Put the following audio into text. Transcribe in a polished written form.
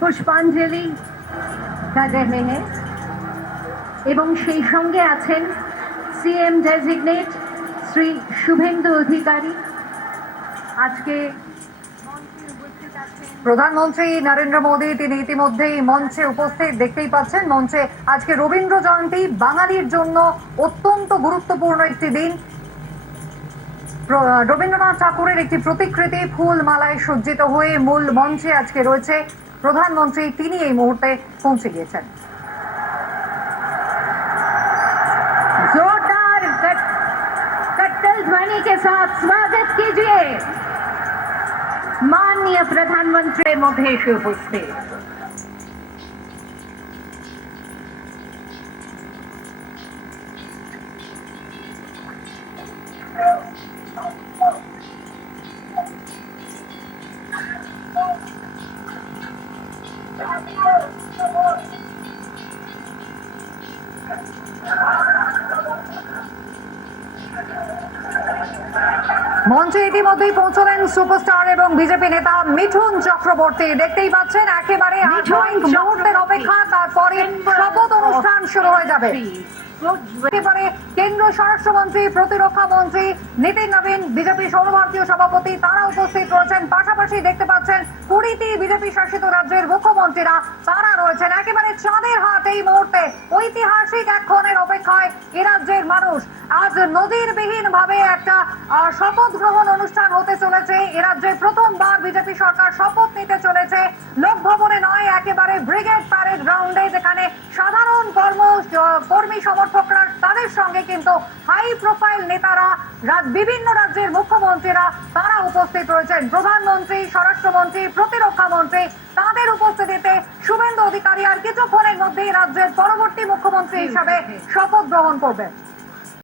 पुष्पांजलि कर रहे हैं এবং সেই সঙ্গে আছেন সিএম ডেজিগনেট শ্রী শুভেন্দু অধিকারী। আজকে প্রধানমন্ত্রী নরেন্দ্র মোদী তিনি ইতিমধ্যেই মঞ্চে উপস্থিত, দেখতেই পাচ্ছেন মঞ্চে। আজকে রবীন্দ্র জয়ন্তী বাঙালির জন্য অত্যন্ত গুরুত্বপূর্ণ একটি দিন। রবীন্দ্রনাথ ঠাকুরের একটি প্রতিকৃতি ফুল মালায় সজ্জিত হয়ে মূল মঞ্চে আজকে রয়েছে প্রধানমন্ত্রী, তিনি এই মুহূর্তে পৌঁছে গিয়েছেন। जोरदार कट्टल ध्वनि के साथ स्वागत कीजिए माननीय प्रधानमंत्री महेश उपस्थित। মঞ্চে ইতিমধ্যেই পৌঁছলেন সুপারস্টার এবং বিজেপি নেতা মিঠুন চক্রবর্তী। দেখতেই পাচ্ছেন একেবারে মুহূর্তের অপেক্ষা, তারপরে শপথ অনুষ্ঠান শুরু হয়ে যাবে। একেবারে কেন্দ্রীয় স্বরাষ্ট্রমন্ত্রী, প্রতিরক্ষা মন্ত্রী নীতিন নবীন, বিজেপি সর্বভারতীয় সভাপতি তারা উপস্থিত রয়েছেন। পাশাপাশি দেখতে পাচ্ছেন 20টি বিজেপি শাসিত রাজ্যের মুখ্যমন্ত্রীরা তারা রয়েছেন। একেবারে চাঁদের হাট এই মুহূর্তে, ঐতিহাসিক এক ক্ষণের অপেক্ষায় এ রাজ্যের মানুষ। আজ নজিরবিহীন ভাবে একটা শপথ গ্রহণ অনুষ্ঠান হতে চলেছে। এ রাজ্যে প্রথমবার বিজেপি সরকার শপথ নিতে চলেছে। লোকভবনে নয়, একেবারে ব্রিগেড প্যারেড গ্রাউন্ডে, যেখানে সাধারণ কর্মী সমর্থকরা তাদের সঙ্গে কিন্তু হাই প্রোফাইল নেতারা, বিভিন্ন রাজ্যের মুখ্যমন্ত্রীরা তারা উপস্থিত রয়েছেন। প্রধানমন্ত্রী, স্বরাষ্ট্রমন্ত্রী, প্রতিরক্ষা মন্ত্রী তাদের উপস্থিতিতে শুভেন্দু অধিকারী আর কিছুক্ষণের মধ্যেই রাজ্যের পরবর্তী মুখ্যমন্ত্রী হিসাবে শপথ গ্রহণ করবেন।